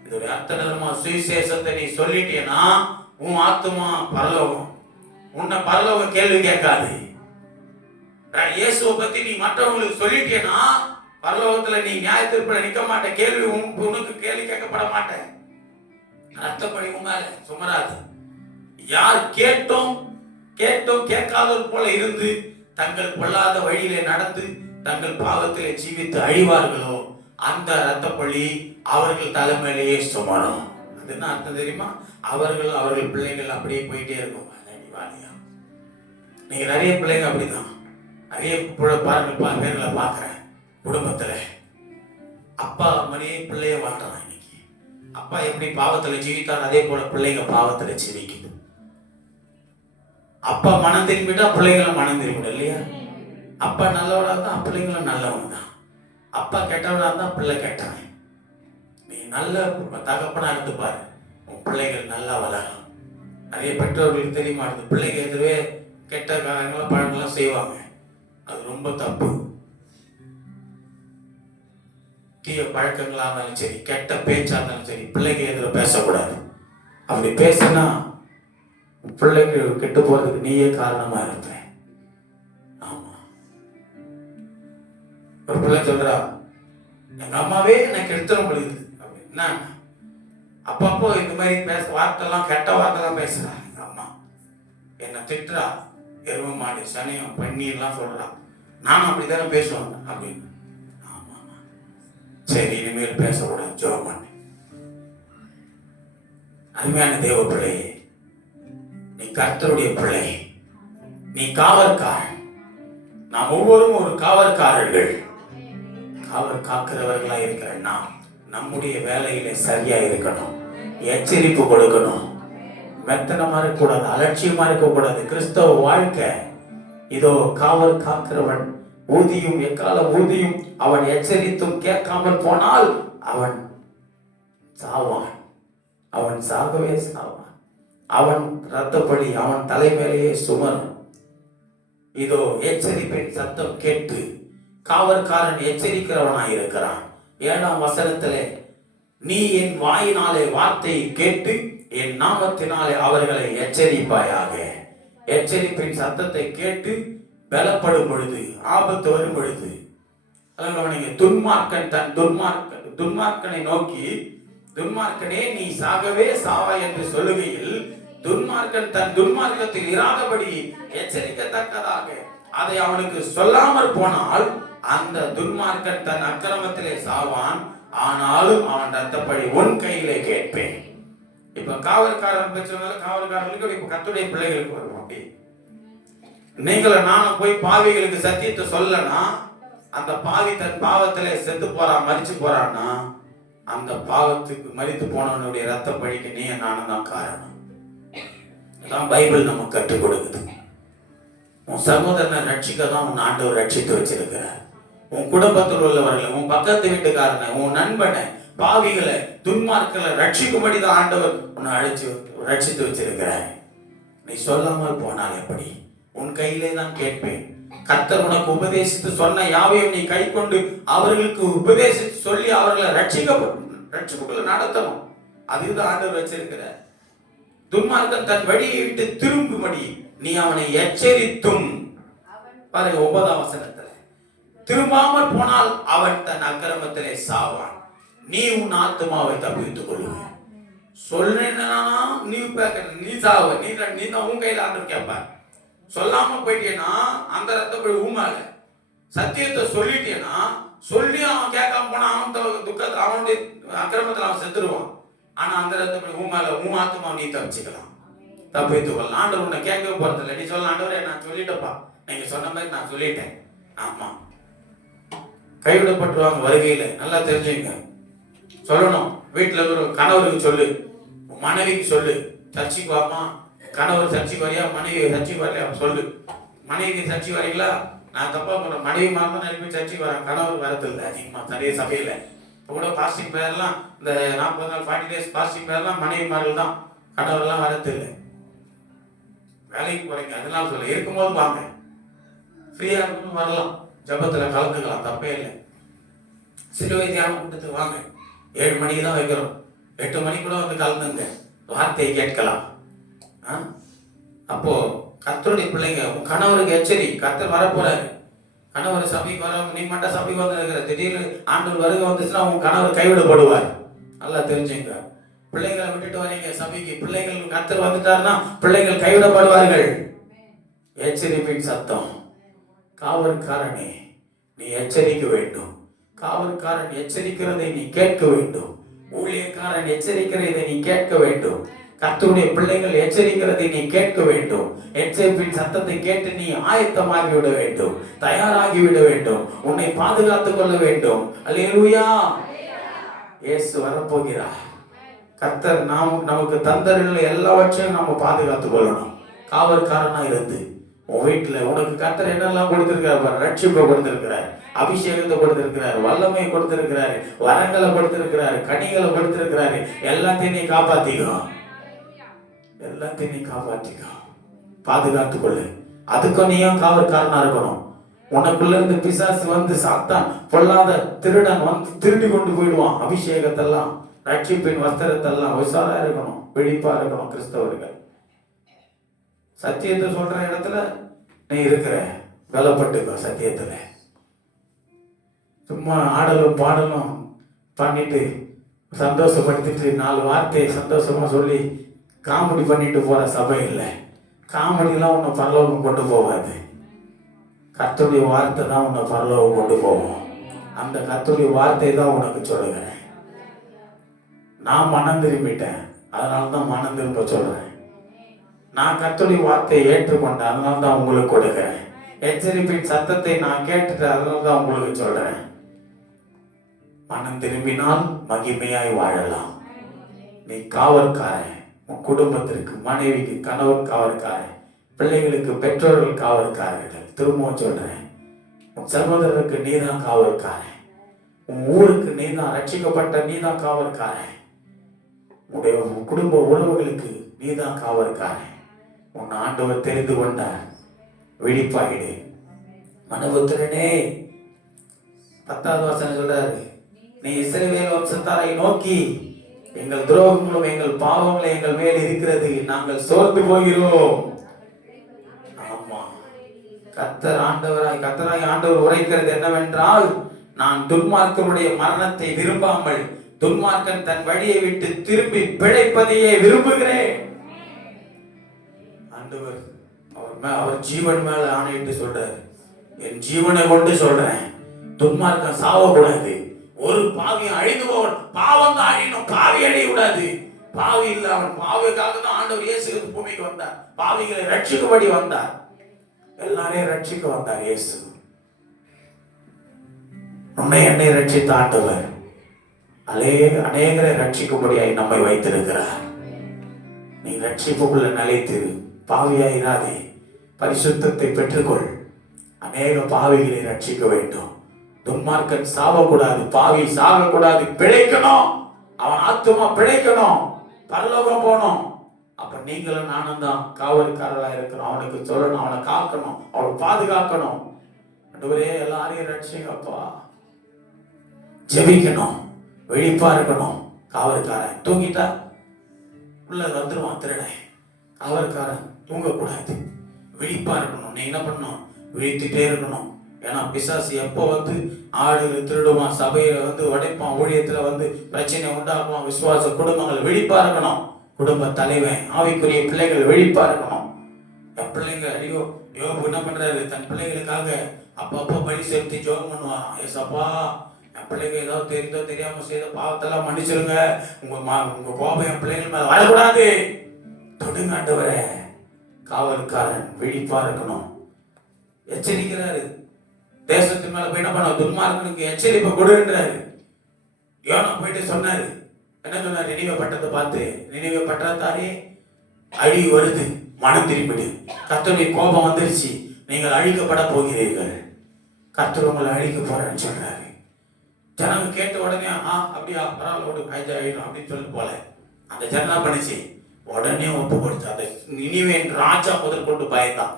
இதோட அர்த்தமா, சுவிசேஷத்தை நீ சொல்லிட்டேன்னா உன் ஆத்துமா பரலோகம், உன்னை பரலோகம் கேள்வி கேட்காது. இயேசுவை பத்தி நீ மற்றவங்களுக்கு சொல்லிட்டேன்னா பரலோகத்துல நீ நியாயத்தீர்ப்புல நிக்க மாட்ட, கேள்வி உனக்கு கேள்வி கேட்கப்பட மாட்டேன். ரத்தப்பழி உன் மேல சுமராது. யார் கேட்டும் கேட்காதவர் போல இருந்து தங்கள் பொல்லாத வழியிலே நடந்து தங்கள் பாவத்திலே ஜீவித்து அழிவார்களோ அந்த ரத்தப்பழி அவர்கள் தலைமையிலேயே சுமரும். அது என்ன அர்த்தம் தெரியுமா? அவர்கள் பிள்ளைகள் அப்படியே போயிட்டே இருக்கும். நீங்க நிறைய பிள்ளைங்க அப்படிதான், நிறைய பாருங்கள், பேர்களை பார்க்கிறேன். குடும்பத்துல அப்பா மாதிரியே பிள்ளைய வாழ்றான். இன்னைக்கு அப்பா எப்படி பாவத்துல ஜீவித்தார், அதே போல பிள்ளைங்க பாவத்துல ஜீவிக்குது. அப்பா மனம் திரும்பிட்டா பிள்ளைங்களும் மனம் திரும்பிடும் இல்லையா? அப்பா நல்லவனா தான் பிள்ளைங்களும் நல்லவன் தான். அப்பா கெட்டவனா தான் பிள்ளை கெட்டவன். நீ நல்ல தகப்பனா இருந்து பாரு, உன் பிள்ளைகள் நல்லா வளரும். நிறைய பெற்றோர்களுக்கு தெரிய மாட்டேங்குது, பிள்ளைங்க எதுவே கெட்ட காரியங்களும் பழங்கள்லாம் செய்வாங்க. அது ரொம்ப தப்பு. தீய பழக்கங்களா இருந்தாலும் சரி, கெட்ட பேச்சா இருந்தாலும் சரி, பிள்ளைங்க எதிர பேசக்கூடாது. அப்படி பேசினா பிள்ளைங்க கெட்டு போறதுக்கு நீயே காரணமா இருப்ப. ஆமா, ஒரு பிள்ளை சொல்றா, எங்க அம்மாவே எனக்கு எடுத்துட முடியுது அப்படின்னா, அப்பப்போ இந்த மாதிரி வார்த்தைலாம் கெட்ட வார்த்தைலாம் பேசுறா. எங்க அம்மா என்ன திட்டுறா, எரும மாடு சனியம் பண்ணிலாம் சொல்றா. நானும் அப்படித்தானே பேசுவாங்க அப்படின்னு. ஆமா, சரி, இனிமேல் பேசக்கூடாது, ஜெபம் பண்ணு. அருமையான தேவ பிள்ளை, நீ கர்த்தருடைய பிள்ளை. நீ காவற்காரன். நாம் ஒவ்வொருவரும் ஒரு காவற்காரர்கள். காவல் காக்கிறவர்களா இருக்கிற நாம் நம்முடைய வேலையில சரியா இருக்கணும், எச்சரிப்பு கொடுக்கணும், மெத்தனமா இருக்கக்கூடாது, அலட்சியமா இருக்கக்கூடாது. கிறிஸ்தவ வாழ்க்கை இதோ காவல் காக்கிறவன் ஊதியும் எக்கால ஊதியும் அவன் எச்சரித்தும் கேட்காமல் போனால் அவன் சாவான். அவன் சாகவே சாவான். அவன் இரத்தப்படி அவன் தலைமையிலேயே சுமரும். இதோ எச்சரிப்பின் சத்தம் கேட்டு காவற்காரன் எச்சரிக்கிறவனாய் இருக்கிறான். 7ஆம் வசனத்திலே நீ என் வாயினாலே வார்த்தையை கேட்டு என் நாமத்தினாலே அவர்களை எச்சரிப்பாயாக. எச்சரிப்பின் சத்தத்தை கேட்டு பலப்படும் பொழுது, ஆபத்து வரும் பொழுது, துன்மார்க்கன் தன் துன்மார்க்கனை நோக்கி துன்மார்க்கனே நீ சாகவே சாவாய் என்று சொல்லுகையில் துன்மார்க்கன் தன் துன்மார்க்கத்தில் இராதபடி எச்சரிக்கத்தக்கதாக அதை அவனுக்கு சொல்லாமல் போனால் அந்த துன்மார்க்கன் தன் அக்கிரமத்திலே சாவான், ஆனாலும் அவன் ரத்தப்படி உன் கையிலே கேட்பேன். இப்ப காவல்காரன் பிரச்சனை, காவல்காரர்களுக்கு இப்ப கர்த்தருடைய பிள்ளைகளுக்கு வரும். அப்படி நீங்களும் நானும் போய் பாவிகளுக்கு சத்தியத்தை சொல்லனா அந்த பாவி தன் பாவத்திலே செத்து போறான், மரிச்சு போறான்னா அந்த பாவத்துக்கு மரித்து போனவனுடைய ரத்த பழிக்கு நீ நானும் தான் காரணம். அதான் பைபிள் நமக்கு கற்றுக் கொடுக்குது. உன் சகோதரனை ரட்சிக்க தான் உன் ஆண்டவர் ரட்சித்து வச்சிருக்கிறார். உன் குடும்பத்தில் உள்ளவர்களை, உன் பக்கத்து வீட்டுக்காரனை, உன் நண்பனை, பாவிகளை, துன்மார்க்களை ரட்சிக்கும்படி தான் ஆண்டவர் உன்னை ரட்சித்து வச்சிருக்கிறார். நீ சொல்லாமல் போனால் எப்படி? உன் கையிலே தான் கேட்பேன். கர்த்தர் உனக்கு உபதேசித்து சொன்ன யாவையும் நீ கை கொண்டு அவர்களுக்கு உபதேசித்து சொல்லி அவர்களை ரட்சிப்புக்குள்ள நடத்தணும். அதுதான் ஆண்டவர் வச்சிருக்கிறார். துன்மார்க்கன் தன் வழியை விட்டு திரும்பும்படி நீ அவனை எச்சரித்தும், பாருங்க 9ஆம் வசனத்துல, திரும்பாமல் போனால் அவன் தன் அக்கிரமத்திலே சாவான், நீ உன் ஆத்துமாவை தப்பித்துக் கொள்ளுவாய். சொல்றேன்னா நீ நீ சாவ, நீ தான் உன் கையில ஆண்டவர் கேட்பார். சொல்லாம போயிட்டேன்னா அந்த ரத்தப்படி ஊமால, சத்தியத்தை சொல்லிட்டேன்னா சொல்லி அவன் கேட்காம போனா அவன் துக்கத்தை அவனுடைய அக்கிரமத்தில் அவன் செத்துருவான். ஆனா அந்த ரத்தப்படி ஊமால உன் ஆத்துமா நீ தப்பிச்சுக்கலாம், தப்பித்துக் கொள்ளலாம். ஆண்டவர் உன்னை கேட்கவே போறதில்லை. நீ சொல்ல ஆண்டவரே நான் சொல்லிட்டப்பா, நீங்க சொன்ன மாதிரி நான் சொல்லிட்டேன். ஆமா, கைவிடப்பட்டுருவாங்க வருகையில. நல்லா தெரிஞ்சுங்க, சொல்லணும். வீட்டுல ஒரு கணவருக்கு சொல்லு, மனைவிக்கு சொல்லு, சர்ச்சைக்கு வாமா, கணவர் சர்ச்சைக்கு வரையா, மனைவி சர்ச்சைக்கு வரையா சொல்லு. மனைவி சர்ச்சைக்கு வரீங்களா? நான் தப்பா போறேன். மனைவி மாமா நிறைய சர்ச்சைக்கு வரேன், கணவர் வரது இல்லை அதிகமா நிறைய சபையில. இப்போ கூட பாஸ்டிங் பேரெல்லாம் இந்த 40 நாள் 40 days பாஸ்டிங் பேரெல்லாம் மனைவிமார்கள் தான், கணவர்லாம் வரது இல்லை. வேலைக்கு போறீங்க அதனால சொல்ல, இருக்கும்போது வாங்க, ஃப்ரீயா இருக்கும்போது வரலாம், ஜபத்துல கலந்துக்கலாம், தப்பே இல்லை. சிலுவை தியானம் கூட்டத்துக்கு வாங்க, 7 மணிக்கு தான் வைக்கிறோம், 8 மணிக்கு கூட வந்து கலந்துங்க, வார்த்தையை கேட்கலாம். அப்போ கர்த்தருடைய பிள்ளைங்க, உன் கணவருக்கு எச்சரி, கர்த்தர் வரப்போறாரு. கணவர் சபைக்கு வர, நீ மட்டும் சபைக்கு வந்துருக்கிற, திடீர்னு ஆண்டவர் வருகை வந்துச்சுன்னா உன் கணவர் கைவிடப்படுவார். நல்லா தெரிஞ்சுங்க. பிள்ளைகளை விட்டுட்டு வரீங்க சபைக்கு, பிள்ளைகள் கர்த்தர் வந்துட்டாருன்னா பிள்ளைகள் கைவிடப்படுவார்கள். எச்சரிப்பின் சத்தம். காவற்காரனே நீ எச்சரிக்க வேண்டும். காவற்காரன் எச்சரிக்கிறதை நீ கேட்க வேண்டும். ஊழியக்காரன் எச்சரிக்கிறதை நீ கேட்க வேண்டும். கர்த்தருடைய பிள்ளைகள் எச்சரிக்கிறதை நீ கேட்க வேண்டும். எச்சரிப்பின் சத்தத்தை கேட்டு நீ ஆயத்தமாகி விட வேண்டும், தயாராகி விட வேண்டும், உன்னை பாதுகாத்துக் கொள்ள வேண்டும். அல்லேலூயா. இயேசு வரப்போகிறார். கர்த்தர் நமக்கு தந்தருள்ள எல்லாவற்றையும் நம்ம பாதுகாத்துக் கொள்ளணும். காவற்காரனா இருந்து உன் வீட்டுல உனக்கு கர்த்தர் என்னெல்லாம் கொடுத்திருக்கிறார்? ரட்சிப்பை கொடுத்திருக்கிறார், அபிஷேகத்தை கொடுத்திருக்கிறார், வல்லமையை கொடுத்திருக்கிறாரு, வரங்களை கொடுத்திருக்கிறாரு, கனிகளை கொடுத்திருக்கிறாரு. எல்லாத்தையும் நீ காப்பாத்திக்கோ, எல்லாத்தையும் நீ காப்பாற்றிக்கோ, பாதுகாத்துக் கொள்ளு. அதுக்கும் நீயும் காவற்காரனா இருக்கணும். உனக்குள்ள இருந்து பிசாசு வந்து சாத்தான் பொல்லாத திருடன் வந்து திருடி கொண்டு போயிடுவான். அபிஷேகத்தெல்லாம், ரட்சிப்பின் வஸ்திரத்தெல்லாம் உஷாரா இருக்கணும், விழிப்பா இருக்கணும். கிறிஸ்தவர்கள் சத்தியத்தை சொல்ற இடத்துல நீ இருக்கிற, பலப்பட்டுக்கோ சத்தியத்துல. சும்மா ஆடலும் பாடலும் பண்ணிட்டு சந்தோஷப்படுத்திட்டு 4 வார்த்தையை சந்தோஷமா சொல்லி காமெடி பண்ணிட்டு போற சபை இல்லை. காமெடிலாம் உன்னை பரலோகம் கொண்டு போகாது. கர்த்தருடைய வார்த்தை தான் உன்னை பரலோகம் கொண்டு போவோம். அந்த கர்த்தருடைய வார்த்தை தான் உனக்கு சொல்லுகிறேன். நான் மனம் திரும்பிட்டேன், அதனால தான் மனம் திரும்ப சொல்றேன். நான் கர்த்தருடைய வார்த்தையை ஏற்றுக்கொண்டேன், அதனால தான் உங்களுக்கு கொடுக்கிறேன். எச்சரிப்பின் சத்தத்தை நான் கேட்டுட்டு அதனால தான் உங்களுக்கு சொல்றேன். மனம் திரும்பினால் மகிமையாய் வாழலாம். நீ காவற்காரன், உன் குடும்பத்திற்கு, மனைவிக்கு, கணவன் காவற்காரன், பிள்ளைகளுக்கு பெற்றோர்கள் காவற்காரர்கள். திரும்பவும் சொல்றேன், உன் சகோதரருக்கு நீதான் காவற்காரன், உன் ஊருக்கு நீதான், ரட்சிக்கப்பட்ட நீதான் காவற்காரன், உடைய குடும்ப உறவுகளுக்கு நீதான் காவற்காரன். உன் ஆண்டவர் தெரிந்து கொண்டார். விழிப்பாயிடு மனுபுத்திரனே. 10வது வசனம் சொல்றாரு, நீ இஸ்ரவேல் வம்சத்தாரை நோக்கி, எங்கள் துரோகங்களும் எங்கள் பாவங்களும் எங்கள் மேல் இருக்கிறது, நாங்கள் சோர்ந்து போகிறோம். ஆமா, கர்த்தராய் ஆண்டவர் உரைக்கிறது என்னவென்றால், நான் துன்மார்க்கனுடைய மரணத்தை விரும்பாமல் துன்மார்க்கன் தன் வழியை விட்டு திரும்பி பிழைப்பதையே விரும்புகிறேன். ஆண்டவர் அவர் ஜீவன் மேல ஆணையிட்டு சொல்றாரு, என் ஜீவனை கொண்டு சொல்றேன், துன்மார்க்கன் சாவக்கூடாது, ஒரு பாவியும் அழிந்து போவன். பாவம் தான் அழியணும், பாவி அழிய கூடாது. பாவி இல்ல, அவன் பாவிக்காக தான் ஆண்டவர் இயேசு பூமிக்கு வந்தார். பாவிகளை ரட்சிக்கும்படி வந்தார், எல்லாரையும் ரட்சிக்க வந்தார் இயேசு. உன்னை என்னை ரட்சித்த ஆண்டவர் அநேகரை ரட்சிக்கும்படியாய் நம்மை வைத்திருக்கிறார். நீ ரட்சிப்புக்குள்ள நிலைத்திரு, பாவியாயிராதே, பரிசுத்தத்தை பெற்றுக்கொள். அநேக பாவிகளை ரட்சிக்க வேண்டும். துன்மார்க்கன் சாவக்கூடாது, பாவி சாகக்கூடாது, பிழைக்கணும். அவன் ஆத்துமா பிழைக்கணும், பரலோகம் போகணும். அப்ப நீங்களும் நானும் தான் காவல்காரர்களா இருக்கணும். அவனுக்கு சொல்லணும், அவனை காக்கணும், அவனை பாதுகாக்கணும். ஆண்டவரே எல்லாரையும் ரட்சிங்கப்பா. ஜெபிக்கணும், விழிப்பா இருக்கணும். காவல்காரன் தூங்கிட்டா உள்ள வந்துருவான் திருடன். காவல்காரன் தூங்கக்கூடாது, விழிப்பா இருக்கணும். நீ என்ன பண்ணணும், விழித்துட்டே இருக்கணும். ஏன்னா பிசாசு எப்போ வந்து ஆடுகள் திருடுவான், சபையில வந்து உடைப்பான், ஊழியத்துல வந்து பிரச்சனை உண்டாக்குவான். விசுவாச குடும்பங்கள் விழிப்பா இருக்கணும். குடும்ப தலைவன், ஆவிக்குரிய பிள்ளைகள் விழிப்பா இருக்கணும். என் பிள்ளைங்க ஐயோ யோபு என்ன பண்றாரு, தன் பிள்ளைகளுக்காக அப்பப்போ பலி செலுத்தி ஜோகம் பண்ணுவாராம். ஏசப்பா, என் பிள்ளைங்க ஏதாவது தெரிந்தோ தெரியாம செய்த பாவத்தெல்லாம் மன்னிச்சிருங்க, உங்க கோபம் என் பிள்ளைகள் மேல வரக்கூடாது. தொடுங்க ஆண்டவரே. காவல்காரன் விழிப்பா இருக்கணும். எச்சரிக்கிறாரு, தேசத்து மேல போய் என்ன பண்ண, துன்மார்க்கனுக்கு எச்சரிப்பை கொடுன்றாரு. யோனா போயிட்டு சொன்னாரு, என்ன சொன்னார், நினைவே பட்டத்தை பார்த்து, நினைவே பட்டத்தாரே அழிவு வருது, மனம் திரும்பிடு, கர்த்தருடைய கோபம் வந்துருச்சு, நீங்கள் அழிக்கப்பட போகிறீர்கள், கர்த்தர் உங்களை அழிக்க போறேன்னு சொல்றாரு. ஜனங்க கேட்ட உடனே அப்படியா பரவாயில்ல ஆயிடும் அப்படின்னு சொல்லிட்டு போல. அந்த ஜனம் பண்ணிச்சு, உடனே ஒப்பு கொடுத்து அந்த நினைவே ராஜா முதல் கொண்டு பயந்தான்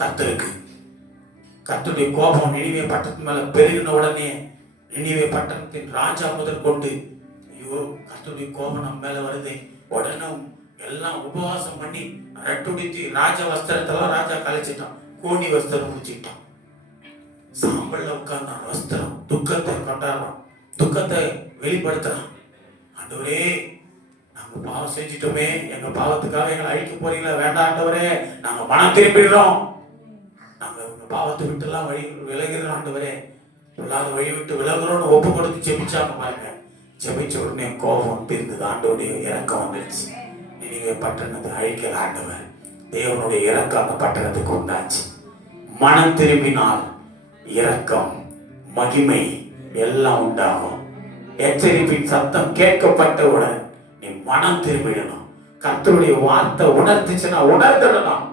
கர்த்தருக்கு. கர்த்தருடைய கோபம் நினைவே பட்டத்து மேல பெருகின உடனே நினைவே பட்டணத்தின் ராஜா முதல் கொண்டு, ஐயோ கர்த்தருடைய கோபம் நம்ம மேல வருது, உடனே எல்லாம் உபவாசம் பண்ணி ரட்டுடித்து ராஜ வஸ்திரத்தெல்லாம் ராஜா கலைச்சிட்டான், கோணி வஸ்திரம் முடிச்சுட்டான், சாம்பல்ல உட்கார்ந்தான். வஸ்திரம் துக்கத்தை கொண்டாடுறான், துக்கத்தை வெளிப்படுத்துறான். ஆண்டவரே நாங்க பாவம் செஞ்சிட்டோமே, எங்க பாவத்துக்காக எங்களை அழிக்க போறீங்களா, வேண்டாம் ஆண்டவரே, நாங்க மனம் திரும்பிடுறோம், நாங்க உங்க பாவத்தை விட்டு எல்லாம் வழி விலகிறோம் ஆண்டவரே, இல்லாத வழி விட்டு விலகுறோம்னு ஒப்பு கொடுத்து ஜெபிச்சாங்க பாருங்க. ஜெபிச்ச உடனே கோபம் தீர்ந்தது, ஆண்டவருடைய இரக்கம் வந்துருச்சு. நினைவே பட்டணத்தை அழிக்கல ஆண்டவர், தேவனுடைய இரக்கம் அந்த பட்டணத்துக்கு உண்டாச்சு. மனம் திரும்பினால் இரக்கம், மகிமை எல்லாம் உண்டாகும். எச்சரிப்பின் சத்தம் கேட்கப்பட்டவுடன் நீ மனம் திரும்பிடணும். கர்த்தருடைய வார்த்தை உணர்த்துச்சுன்னா உணர்ந்துடணும்,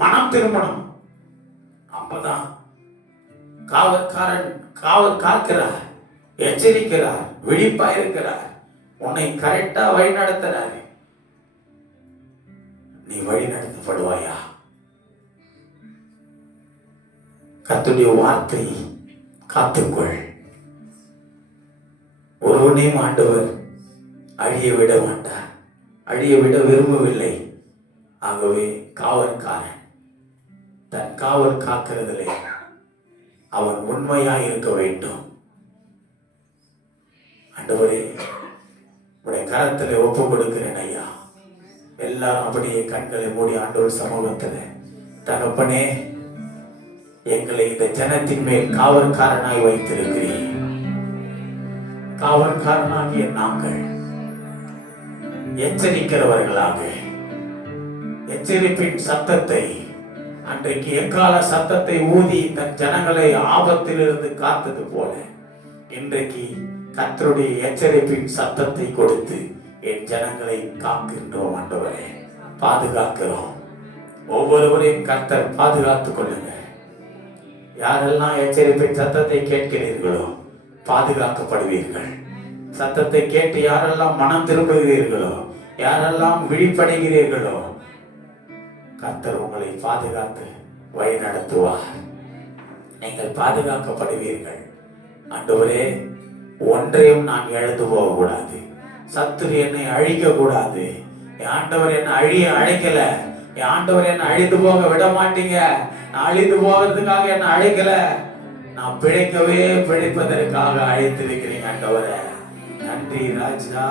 மனம் திரும்பணும். அப்பதான் காவற்காரன் காவல் காக்கிறார், எச்சரிக்கிறார், விழிப்பா இருக்கிறார், உன்னை கரெக்டா வழி நடத்துறாரு. நீ வழி நடத்தப்படுவாயா? கர்த்தருடைய வார்த்தை காத்துக்கொள். ஒருவனையும் ஆண்டவர் அழிய விட மாட்டார், அழிய விட விரும்பவில்லை. ஆகவே காவற்காரன் தன் காவல் காக்கிறதிலே அவன் உண்மையாய் இருக்க வேண்டும். ஆண்டவரே உடைய கரத்திலே ஒப்பு கொடுக்கிறேன் ஐயா. எல்லாரும் அப்படியே கண்களை மூடி ஆண்டவர் சமூகத்தில், தகப்பனே எங்களை இந்த ஜனத்தின் மேல் காவற்காரனாய் வைத்திருக்கிறீர். காவற்காரனாகிய நாங்கள் எச்சரிக்கிறவர்களாக, எச்சரிப்பின் சத்தத்தை, அன்றைக்கு எக்கால சத்தத்தை ஊதி தன் ஜனங்களை ஆபத்திலிருந்து காத்தது போல இன்றைக்கு கர்த்தருடைய எச்சரிப்பின் சத்தத்தை கொடுத்து என் ஜனங்களை காக்கின்றோம். ஆண்டவரே, பாதுகாக்கிறோம். ஒவ்வொருவரையும் கர்த்தர் பாதுகாத்துக் கொள்ளுங்க. யாரெல்லாம் எச்சரிப்பின் சத்தத்தை கேட்கிறீர்களோ பாதுகாக்கப்படுவீர்கள். சத்தத்தை கேட்டு யாரெல்லாம் மனம் திரும்புகிறீர்களோ, யாரெல்லாம் விழிப்படைகிறீர்களோ, கர்த்தர் உங்களை பாதுகாத்து வழி நடத்துவார். நீங்கள் பாதுகாக்கப்படுவீர்கள். ஆண்டவரே, ஒன்றையும் நான் எழுந்து போக கூடாது. சத்துரு என்னை அழிக்க கூடாது. என் ஆண்டவர் என்னை அழைக்கல. என் ஆண்டவர் என்னை அழிந்து போக விட மாட்டீங்க. நான் அழிந்து போகிறதுக்காக என்னை அழைக்கல. நான் பிழைப்பதற்காக அழைத்திருக்கிறீங்க ஆண்டவரே. நன்றி ராஜா,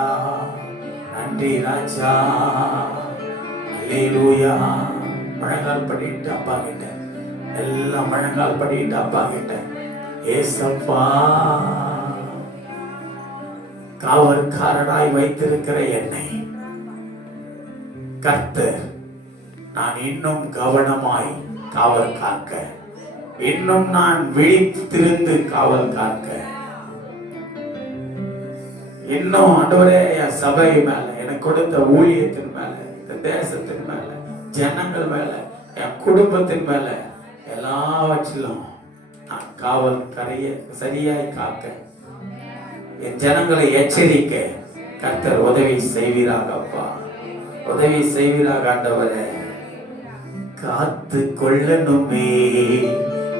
நன்றி ராஜா. அல்லேலூயா. முழங்கால் படிட்டு அப்பா கிட்ட, எல்லாம் முழங்கால் படிட்டு அப்பா கிட்ட, ஏசப்பா, காவற்காரனாய் வைத்திருக்கிற என்னை கர்த்தர் நான் இன்னும் கவனமாய் காவல் காக்க, இன்னும் நான் விழித்திருந்து காவல் காக்க, இன்னும் ஆண்டவரே என் சபை மேல, எனக்கு கொடுத்த ஊழியத்தின் மேல, இந்த தேசத்தின் மேல, ஜனங்கள் மேல, என் குடும்பத்தின் மேல, எல்லாவற்றிலும் நான் காவல் கரைய சரியாய் காக்க, என் ஜனங்களை எச்சரிக்க கர்த்தர் உதவி செய்வீராக. அப்பா, உதவி செய்வீராக ஆண்டவரே. காத்து கொள்ளணுமே,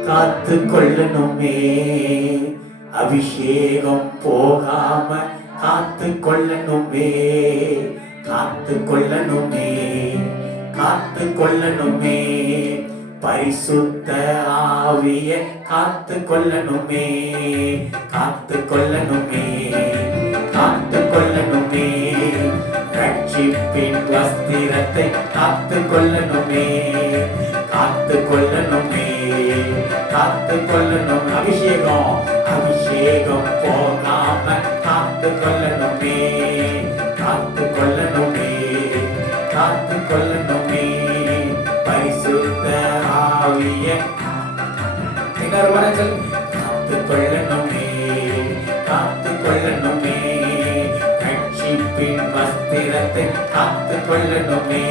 காத்து கொள்ளணுமே, அபிஷேகம் போகாம காத்து கொள்ளணுமே, காத்து கொள்ளணுமே, காத்து கொள்ளணுமே, பரிசுத்த ஆவிய காத்து கொள்ளணுமே, காத்து கொள்ளணுமே, காத்து கொள்ளணுமே, ரட்சிப்பின் வஸ்திரத்தை காத்து கொள்ளணுமே, காத்து கொள்ளணுமே, காத்து கொள்ளணும். அபிஷேகம், அபிஷேகம் போகாம காத்து கொள்ளணுமே, காத்து கொள்ளணுமே, காத்து கொள்ளணுமே, பரிசுத்த ஆவிய திகர்வரங்கள் காத்து கொள்ளணுமே, காத்து கொள்ளணுமே, ரட்சிப்பின் வஸ்திரத்தை காத்து கொள்ளணுமே,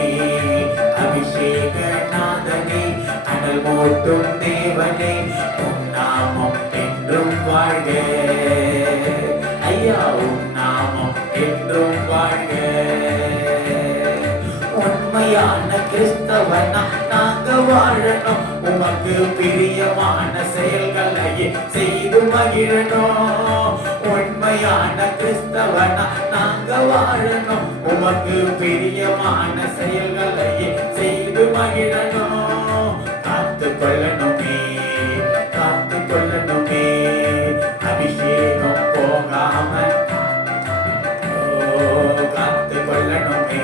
அபிஷேக நாதனே, அனல் மூட்டும் தேவனே, உன் நாமம் என்றும் வாழ்க. ஐயா, உன் நாமம் என்றும் வாழ்க. உண்மையான கிறிஸ்தவனா நாங்க வாழணும், உமக்கு பிரியமான செயல்களை செய்து மகிழணும். உண்மையான கிறிஸ்தவனா நாங்க வாழணும், உமக்கு பிரியமான செயல்களை செய்து மகிழணும். காத்து கொள்ளணுமே, காத்து கொள்ளணுமே, அபிஷேகம் போகாம காத்து கொள்ளணுமே,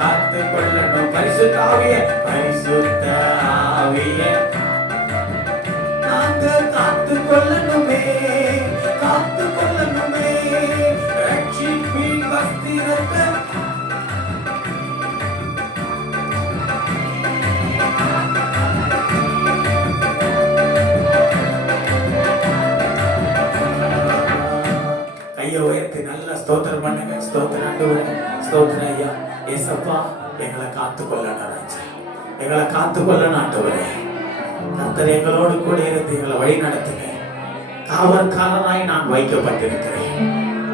காத்து கொள்ளணும். பரிசுத்த ஆவிய, பரிசுத்த ஆவிய நாங்க காத்து கொள்ளணுமே, காத்து கொள்ளணுமே, ரட்சிப்பின் வஸ்திரத்தை கையை உயர்த்தி நல்ல ஸ்தோத்திரம் பண்ணுங்க. ஸ்தோத்திரம் ஆண்டவரே, ஸ்தோத்திரம் ஐயா. ஏசப்பா, எங்களை காத்து கொள்ளணும் ராஜா, எங்களை காத்து கொள்ளணும் ஆண்டவரே. கர்த்தர் எங்களோடு கூட இருந்து எங்களை வழி நடத்துங்க. காவற்காரனாய் நான் வைக்கப்பட்டிருக்கிறேன்.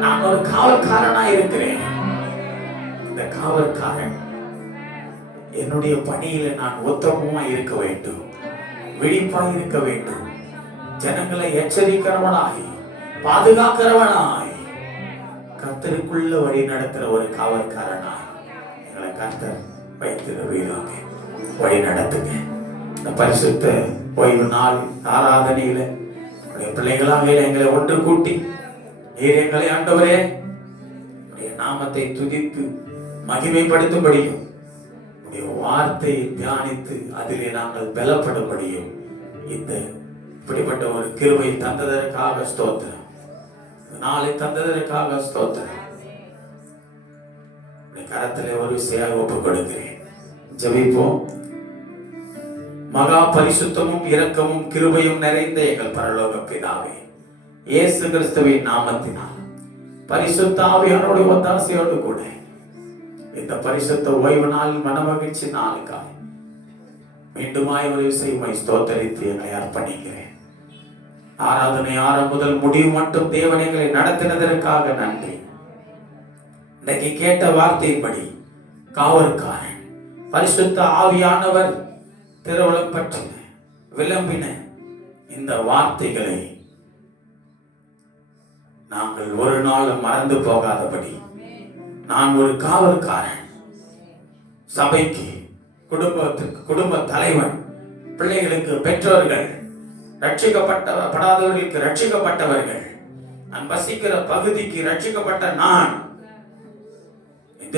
நான் ஒரு காவற்காரனாய் இருக்கிறேன். இந்த காவற்காரன் என்னுடைய பணியில நான் உத்தமமாய் இருக்க வேண்டும், விழிப்பாய் இருக்க வேண்டும், ஜனங்களை எச்சரிக்கிறவனாய், பாதுகாக்கிறவனாய், கர்த்தருக்குள்ள வழி நடத்துற ஒரு காவற்காரனாய் எங்களை கர்த்தர் வைத்திருவீராக. வழி நடத்துங்க. இந்த பரிசுத்த ஓய்வு நாள் ஆராதனையில பிள்ளைகளாக எங்களை ஒன்று கூட்டி நீர் எங்களை ஆண்டவரே நாமத்தை துதித்து மகிமைப்படுத்தும்படியும் உடைய வார்த்தையை தியானித்து அதிலே நாங்கள் பலப்படும்படியும் இந்த இப்படிப்பட்ட ஒரு கிருபை தந்ததற்காக ஸ்தோத்திரம். நாளை தந்ததற்காக ஸ்தோத்திரம். கரத்திலே ஒரு விஷயம் ஒப்புக் கொடுக்கிறேன். ஜெபிப்போம். மகா பரிசுத்தமும் இரக்கமும் கிருபையும் நிறைந்த எங்கள் பரலோக பிதாவே, இயேசு கிறிஸ்துவின் நாமத்தினால் பரிசுத்த ஆவியானவருடைய ஒத்தாசையோடு கூட இந்த பரிசுத்த ஓய்வு நாள் மனமகிழ்ச்சி நாளுக்காக மீண்டுமாய் ஒரு செய்யுமை ஸ்தோத்தரித்து என்னை அர்ப்பணிக்கிறேன். ஆராதனை ஆரம்பம் முதல் முடிவு மட்டும் தேவன் எங்களை நடத்தினதற்காக நன்றி. இன்றைக்கு கேட்ட வார்த்தையின்படி காவற்காரன் பரிசுத்த ஆவியானவர் திருவளம் பற்றின விளம்பின இந்த வார்த்தைகளை நாங்கள் ஒரு நாள் மறந்து போகாதபடி, நான் ஒரு காவல்காரன், சபைக்கு, குடும்பத்துக்கு குடும்ப தலைவன், பிள்ளைகளுக்கு பெற்றோர்கள், ரட்சிக்கப்படாதவர்களுக்கு ரட்சிக்கப்பட்டவர்கள், நான் வசிக்கிற பகுதிக்கு ரட்சிக்கப்பட்ட நான்,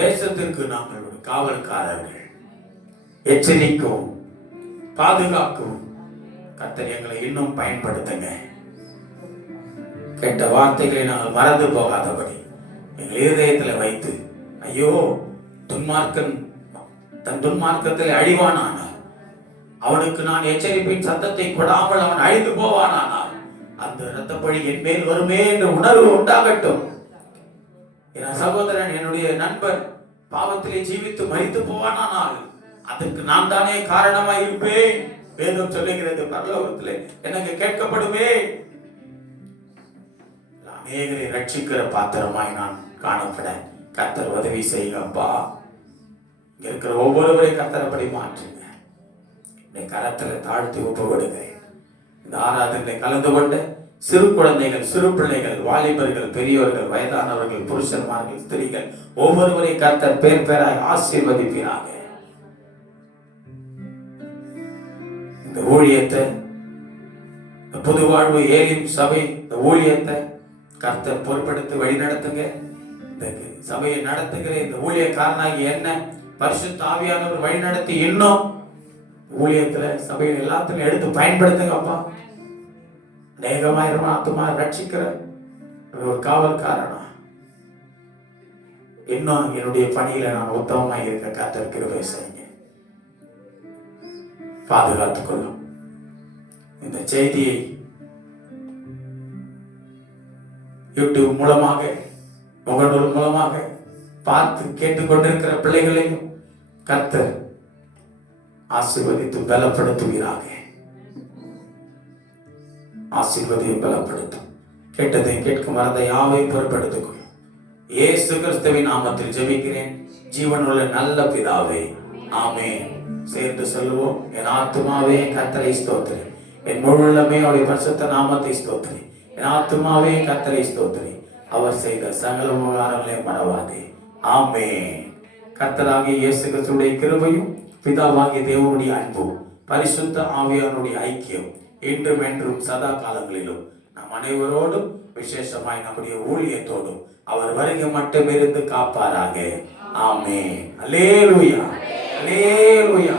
தேசத்திற்கு நாங்கள் ஒரு காவல்காரர்கள். எச்சரிக்கவும் பாதுகாக்கவும் கர்த்தர் எங்களை இன்னும் பயன்படுத்துங்க. கேட்ட வார்த்தைகளை நாங்கள் மறந்து போகாதபடி எங்கள் இருதயத்தில் வைத்து, ஐயோ துன்மார்க்கன் தன் துன்மார்க்கத்தில் அழிவானானால், அவனுக்கு நான் எச்சரிப்பின் சத்தத்தை கொடாமல் அவன் அழிந்து போவானானால் அந்த இரத்தப்பழி என் மேல் வருமே என்ற உணர்வு உண்டாகட்டும். என் சகோதரன், என்னுடைய நண்பன் பாவத்திலே ஜீவித்து மரித்து போவானானால் அதற்கு நான் தானே காரணமாய் இருப்பேன். வேதம் சொல்லுகிறது, பரலோகத்திலே எனக்கு கேட்கப்படுமே. அநேகரை ரட்சிக்கிற பாத்திரமாய் நான் காணப்பட கர்த்தர் உதவி செய்யுங்கப்பா. இங்க இருக்கிற ஒவ்வொருவரையும் கர்த்தரப்படி மாற்றுங்க. இந்த கரத்துல தாழ்த்தி ஒப்பு கொடுக்கிறேன். இந்த ஆராதனை கலந்து கொண்ட சிறு குழந்தைகள், சிறு பிள்ளைகள், வாலிபர்கள், பெரியோர்கள், வயதானவர்கள், புருஷன்மார்கள், ஸ்திரீகள் ஒவ்வொருவரையும் கர்த்தர் பேர் பேராய் ஆசீர்வதிப்பீராக. இந்த ஊழியத்தை, புது வாழ்வு ஏலிம் சபை இந்த ஊழியத்தை கர்த்தர் பொறுப்படுத்தி வழி நடத்துங்க. இந்த சபையை நடத்துகிற இந்த ஊழியக்காரனாகி என்ன பரிசுத்த ஆவியானவர் வழி நடத்தி இன்னும் ஊழியத்துல சபையில் எல்லாத்தையும் எடுத்து பயன்படுத்துங்கப்பா. அநேகமாயிரம் ஆத்துமா ரட்சிக்கிற ஒரு காவல்காரனா இன்னும் என்னுடைய பணியில நான் உத்தமமாக இருக்க கர்த்தர் கிருபை செய்யுங்க. பாதுகாத்துக் கொள்ளும். இந்த செய்தியை யூடியூப் மூலமாக, முகநூல் மூலமாக பார்த்து கேட்டுக்கொண்டிருக்கிற பிள்ளைகளையும் கர்த்தர் ஆசீர்வதித்து பலப்படுத்துவீராக. ஆசீர்வதியும் பலப்படுத்தும். கேட்டதை கேட்கும் வரதை யாவையும் பொறுப்படுத்திக் கொள்ளும். இயேசு கிறிஸ்துவின் நாமத்தில் ஜெபிக்கிறேன் ஜீவனுள்ள நல்ல பிதாவே, ஆமென். சேர்ந்து சொல்லுவோம். என் ஆத்துமாவே கர்த்தரை ஸ்தோத்திரி, என் முழுமே அவருடைய பரிசுத்த நாமத்தை ஸ்தோத்திரி. என் ஆத்துமாவே கர்த்தரை ஸ்தோத்திரி, அவர் செய்த சகல உபகாரங்களை மறவாதே. ஆமென். கர்த்தராகிய இயேசு கிறிஸ்துவின் கிருபையும் பிதாவாகிய தேவனுடைய அன்பும் பரிசுத்த ஆவியானுடைய ஐக்கியம் இன்றும் என்றும் சதா காலங்களிலும் நம் அனைவரோடும் விசேஷமாய் நம்முடைய ஊழியத்தோடும் அவர் வருகை மட்டும் இருந்து காப்பாராக. ஆமென். அல்லேலூயா, அல்லேலூயா,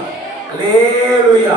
அல்லேலூயா.